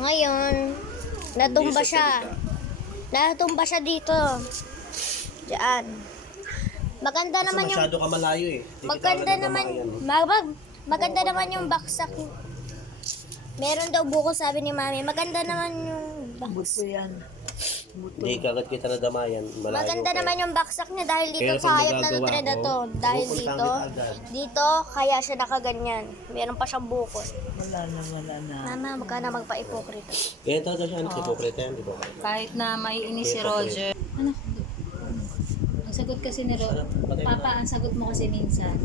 Ngayon, natumba siya. Natumba siya dito. Diyan. Maganda Kasi naman yung... masyado ka malayo eh. Di kita Maganda agad naman... natamaan. Maganda naman yung baksak. Meron daw buko, sabi ni Mami. Maganda naman yung Buto baksak. yan. Buto. Hindi ka agad kita nadamayan. Malayo Maganda ka. naman yung baksak niya dahil dito Kaya sa pag hayop na nagagawa nutre na ko, to. Dahil pupuntahan dito, kita agad. dito, kaya siya nakaganyan. Meron pa siyang bukol. Wala na. Mama, magkana magpa-ipokrito. Kaya talaga siya, hindi po prete yan, di ba? Kahit na may inis si Roger. Ano? Ang sagot kasi ni Roger, Papa, ang sagot mo kasi minsan,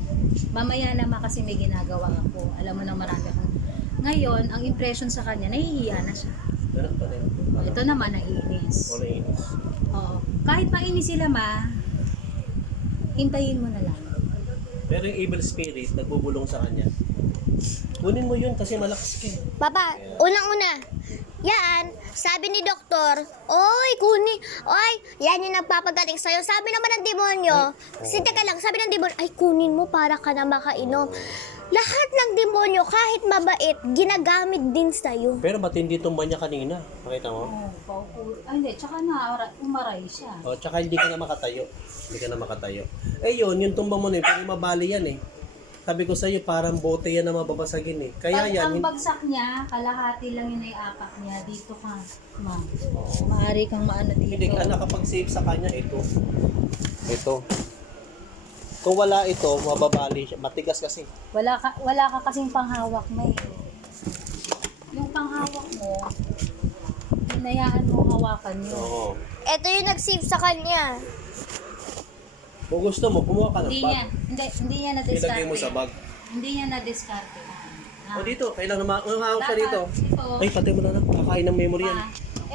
mamaya naman kasi may ginagawa ako. Alam mo nang marami akong. Ngayon, ang impression sa kanya, nahihiya na siya. Meron pa rin. Ito naman, naiinis. Wala inis. Oo. Kahit mainis sila hintayin mo na lang. Pero yung evil spirit, nagbubulong sa kanya. Kunin mo yun kasi malakas ka eh. Papa, unang-una, yan, sabi ni doktor, oy, kunin, oy, yan yung nagpapagaling sa'yo. Sabi naman ng demonyo, teka lang, sabi ng demonyo, ay, kunin mo para ka na makainom. Lahat ng demonyo, kahit mabait, ginagamit din sa'yo. Pero ba't hindi tumba niya kanina? Makita mo? Ay, hindi. Tsaka umaray siya. O, tsaka hindi ka na makatayo. Hindi ka na makatayo. Eh yun, yung tumba mo na yun, pwede mabali yan eh. Sabi ko sa'yo, parang bote yan na mababasagin eh. Kaya Pag yan, ang bagsak niya, kalahati lang yun ay apak niya. Dito ka, ma. Maaari kang maano dito. hindi ka nakapag-save sa kanya. Ito. Ito. Kung wala ito, mababali siya. Matigas kasi. Wala ka kasing panghawak mo eh. Yung panghawak mo, hinayaan mo hawakan yun. Oo. Ito yung nag-save sa kanya. Kung gusto mo, kumuha ka ng Hindi bag. niya na-discard. Ilagay mo sa bag. Hindi niya na-discard. O dito, kailangan mahawak siya dito. Ito, Ay, patay mo na lang. Kakain ng memory yan.